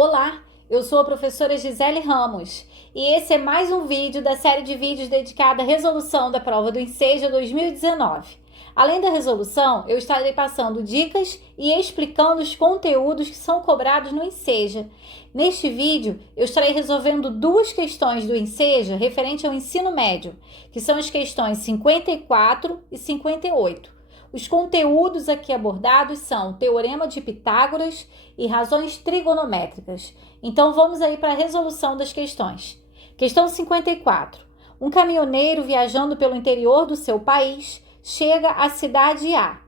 Olá, eu sou a professora Gisele Ramos e esse é mais um vídeo da série de vídeos dedicada à resolução da prova do Enseja 2019. Além da resolução, eu estarei passando dicas e explicando os conteúdos que são cobrados no Enseja. Neste vídeo, eu estarei resolvendo duas questões do Enseja referente ao ensino médio, que são as questões 54 e 58. Os conteúdos aqui abordados são Teorema de Pitágoras e razões trigonométricas. Então vamos aí para a resolução das questões. Questão 54. Um caminhoneiro viajando pelo interior do seu país chega à cidade A.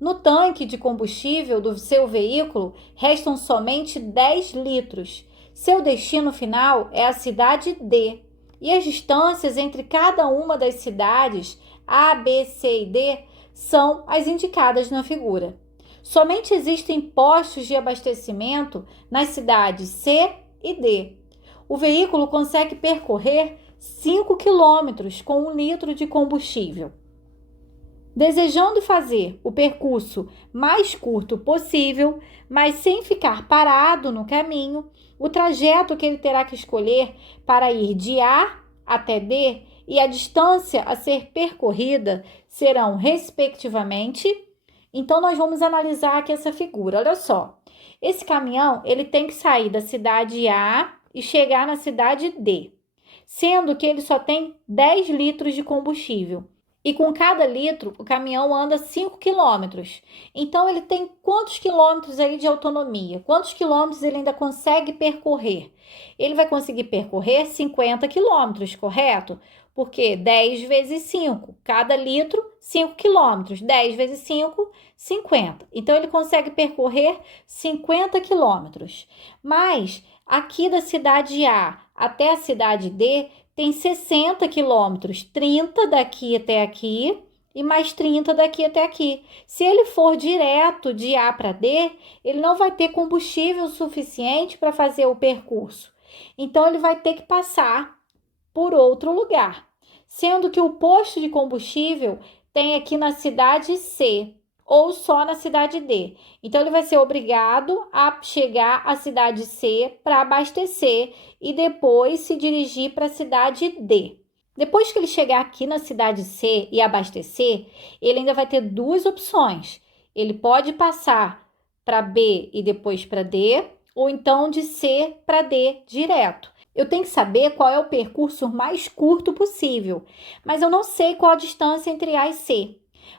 No tanque de combustível do seu veículo restam somente 10 litros. Seu destino final é a cidade D. E as distâncias entre cada uma das cidades A, B, C e D são as indicadas na figura. Somente existem postos de abastecimento nas cidades C e D. O veículo consegue percorrer 5 quilômetros com 1 litro de combustível. Desejando fazer o percurso mais curto possível, mas sem ficar parado no caminho, o trajeto que ele terá que escolher para ir de A até D e a distância a ser percorrida serão, respectivamente. Então, nós vamos analisar aqui essa figura. Olha só, esse caminhão ele tem que sair da cidade A e chegar na cidade D, sendo que ele só tem 10 litros de combustível. E com cada litro, o caminhão anda 5 quilômetros. Então, ele tem quantos quilômetros aí de autonomia? Quantos quilômetros ele ainda consegue percorrer? Ele vai conseguir percorrer 50 quilômetros, correto? Porque 10 vezes 5, cada litro, 5 quilômetros. 10 vezes 5, 50. Então, ele consegue percorrer 50 quilômetros. Mas, aqui da cidade A até a cidade D, tem 60 quilômetros, 30 daqui até aqui e mais 30 daqui até aqui. Se ele for direto de A para D, ele não vai ter combustível suficiente para fazer o percurso. Então, ele vai ter que passar por outro lugar, sendo que o posto de combustível tem aqui na cidade C ou só na cidade D. Então, ele vai ser obrigado a chegar à cidade C para abastecer e depois se dirigir para a cidade D. Depois que ele chegar aqui na cidade C e abastecer, ele ainda vai ter duas opções. Ele pode passar para B e depois para D, ou então de C para D direto. Eu tenho que saber qual é o percurso mais curto possível, mas eu não sei qual a distância entre A e C.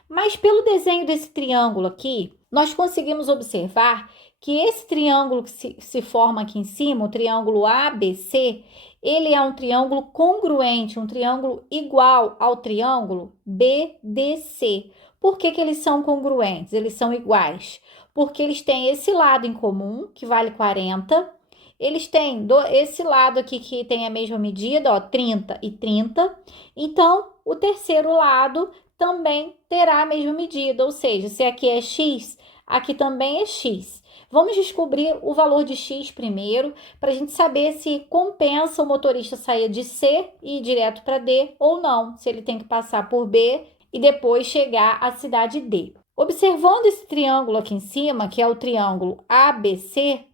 Mas pelo desenho desse triângulo aqui, nós conseguimos observar que esse triângulo que se forma aqui em cima, o triângulo ABC, ele é um triângulo congruente, um triângulo igual ao triângulo BDC. Por que eles são congruentes? Eles são iguais? Porque eles têm esse lado em comum, que vale 40. Eles têm esse lado aqui que tem a mesma medida, ó, 30 e 30. Então, o terceiro lado também terá a mesma medida, ou seja, se aqui é x, aqui também é x. Vamos descobrir o valor de x primeiro, para a gente saber se compensa o motorista sair de C e ir direto para D ou não, se ele tem que passar por B e depois chegar à cidade D. Observando esse triângulo aqui em cima, que é o triângulo ABC,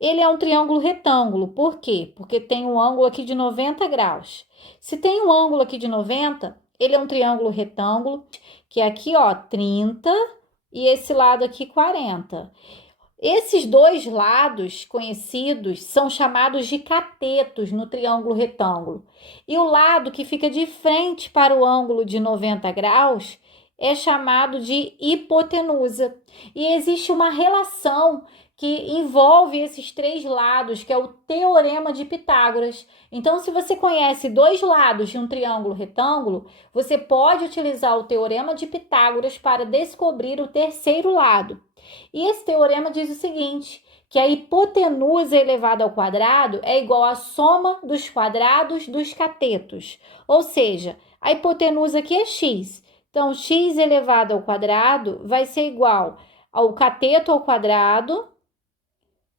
ele é um triângulo retângulo. Por quê? Porque tem um ângulo aqui de 90 graus. Se tem um ângulo aqui de 90, ele é um triângulo retângulo, que é aqui, ó, 30 e esse lado aqui 40. Esses dois lados conhecidos são chamados de catetos no triângulo retângulo. E o lado que fica de frente para o ângulo de 90 graus é chamado de hipotenusa. E existe uma relação que envolve esses três lados, que é o Teorema de Pitágoras. Então, se você conhece dois lados de um triângulo retângulo, você pode utilizar o Teorema de Pitágoras para descobrir o terceiro lado. E esse teorema diz o seguinte, que a hipotenusa elevada ao quadrado é igual à soma dos quadrados dos catetos. Ou seja, a hipotenusa aqui é x. Então, x elevado ao quadrado vai ser igual ao cateto ao quadrado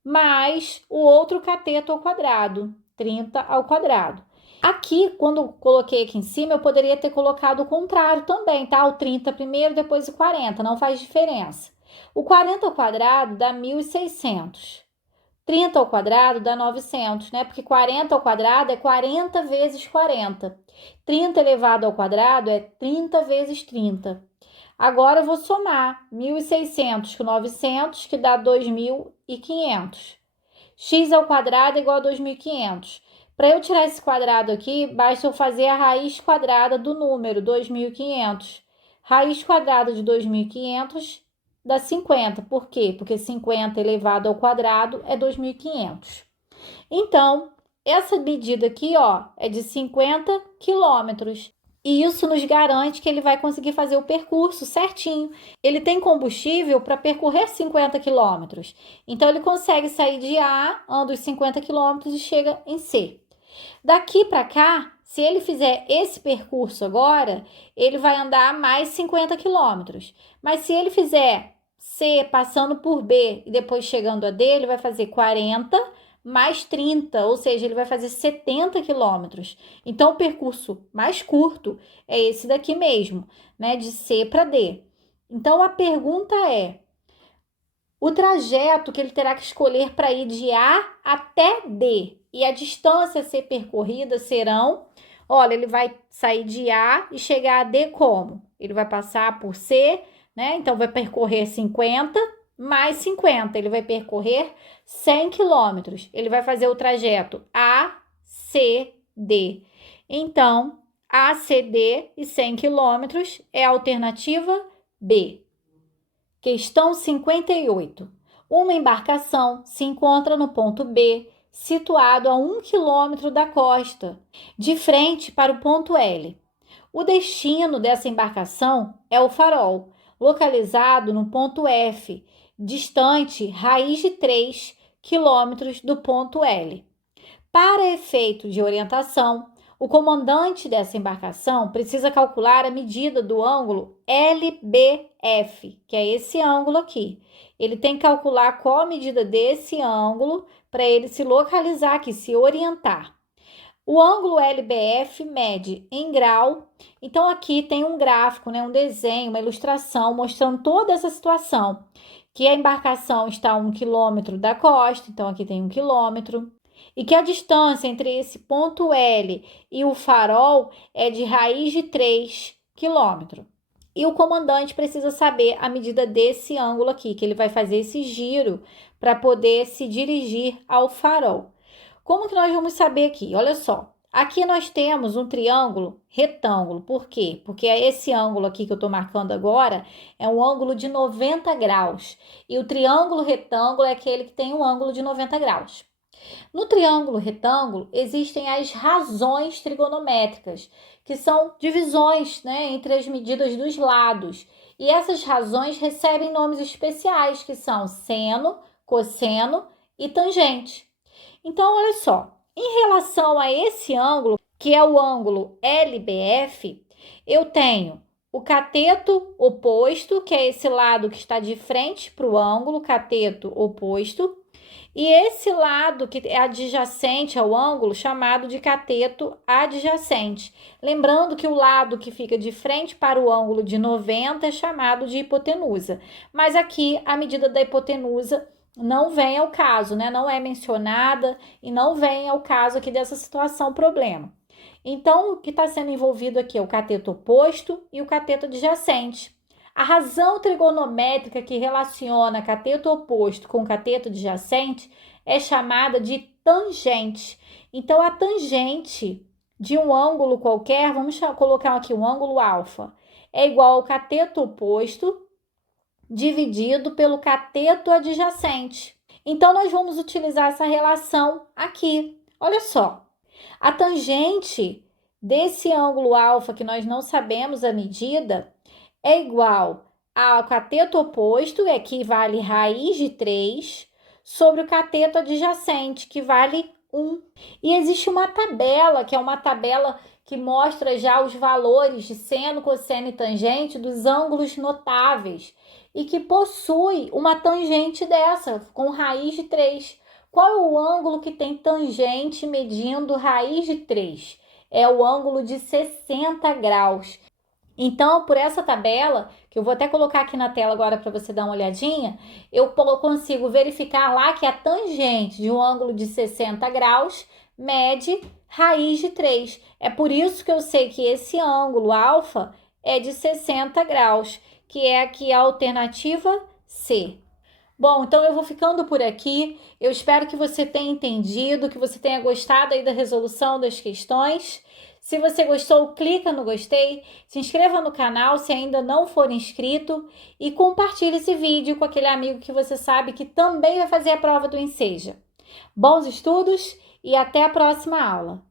mais o outro cateto ao quadrado, 30 ao quadrado. Aqui, quando coloquei aqui em cima, eu poderia ter colocado o contrário também, tá? O 30 primeiro, depois o 40, não faz diferença. O 40 ao quadrado dá 1.600. 30 ao quadrado dá 900, né? Porque 40 ao quadrado é 40 vezes 40. 30 elevado ao quadrado é 30 vezes 30. Agora eu vou somar 1.600 com 900, que dá 2.500. X ao quadrado é igual a 2.500. Para eu tirar esse quadrado aqui, basta eu fazer a raiz quadrada do número, 2.500. Raiz quadrada de 2.500 dá 50. Por quê? Porque 50 elevado ao quadrado é 2.500. Então, essa medida aqui, ó, é de 50 quilômetros. E isso nos garante que ele vai conseguir fazer o percurso certinho. Ele tem combustível para percorrer 50 quilômetros. Então, ele consegue sair de A, anda os 50 quilômetros e chega em C. Daqui para cá, se ele fizer esse percurso agora, ele vai andar mais 50 quilômetros. Mas se ele fizer C passando por B e depois chegando a D, ele vai fazer 40 mais 30, ou seja, ele vai fazer 70 quilômetros. Então, o percurso mais curto é esse daqui mesmo, né? De C para D. Então, a pergunta é: o trajeto que ele terá que escolher para ir de A até D e a distância a ser percorrida serão... Olha, ele vai sair de A e chegar a D como? Ele vai passar por C, né? Então, vai percorrer 50 mais 50. Ele vai percorrer 100 quilômetros. Ele vai fazer o trajeto ACD. Então, ACD e 100 quilômetros é a alternativa B. Questão 58. Uma embarcação se encontra no ponto B, situado a 1 quilômetro da costa, de frente para o ponto L. O destino dessa embarcação é o farol, localizado no ponto F, distante raiz de 3 quilômetros do ponto L. Para efeito de orientação, o comandante dessa embarcação precisa calcular a medida do ângulo LBF, que é esse ângulo aqui. Ele tem que calcular qual a medida desse ângulo para ele se localizar aqui, se orientar. O ângulo LBF mede em grau. Então, aqui tem um gráfico, né, um desenho, uma ilustração mostrando toda essa situação. Que a embarcação está a 1 quilômetro da costa, então aqui tem 1 quilômetro. E que a distância entre esse ponto L e o farol é de raiz de 3 quilômetros. E o comandante precisa saber a medida desse ângulo aqui, que ele vai fazer esse giro para poder se dirigir ao farol. Como que nós vamos saber aqui? Olha só, aqui nós temos um triângulo retângulo. Por quê? Porque esse ângulo aqui que eu estou marcando agora é um ângulo de 90 graus. E o triângulo retângulo é aquele que tem um ângulo de 90 graus. No triângulo retângulo, existem as razões trigonométricas, que são divisões, né, entre as medidas dos lados. E essas razões recebem nomes especiais, que são seno, cosseno e tangente. Então, olha só, em relação a esse ângulo, que é o ângulo LBF, eu tenho o cateto oposto, que é esse lado que está de frente para o ângulo, cateto oposto, e esse lado que é adjacente ao ângulo, chamado de cateto adjacente. Lembrando que o lado que fica de frente para o ângulo de 90 é chamado de hipotenusa. Mas aqui a medida da hipotenusa não vem ao caso, né? Não é mencionada e não vem ao caso aqui dessa situação problema. Então, o que está sendo envolvido aqui é o cateto oposto e o cateto adjacente. A razão trigonométrica que relaciona cateto oposto com cateto adjacente é chamada de tangente. Então, a tangente de um ângulo qualquer, vamos colocar aqui um ângulo alfa, é igual ao cateto oposto dividido pelo cateto adjacente. Então, nós vamos utilizar essa relação aqui. Olha só, a tangente desse ângulo alfa, que nós não sabemos a medida, é igual ao cateto oposto, que vale raiz de 3, sobre o cateto adjacente, que vale 1. E existe uma tabela, que é uma tabela que mostra já os valores de seno, cosseno e tangente dos ângulos notáveis, e que possui uma tangente dessa, com raiz de 3. Qual é o ângulo que tem tangente medindo raiz de 3? É o ângulo de 60 graus. Então, por essa tabela, que eu vou até colocar aqui na tela agora para você dar uma olhadinha, eu consigo verificar lá que a tangente de um ângulo de 60 graus mede raiz de 3. É por isso que eu sei que esse ângulo alfa é de 60 graus, que é aqui a alternativa C. Bom, então eu vou ficando por aqui. Eu espero que você tenha entendido, que você tenha gostado aí da resolução das questões. Se você gostou, clica no gostei, se inscreva no canal se ainda não for inscrito e compartilhe esse vídeo com aquele amigo que você sabe que também vai fazer a prova do Enseja. Bons estudos e até a próxima aula!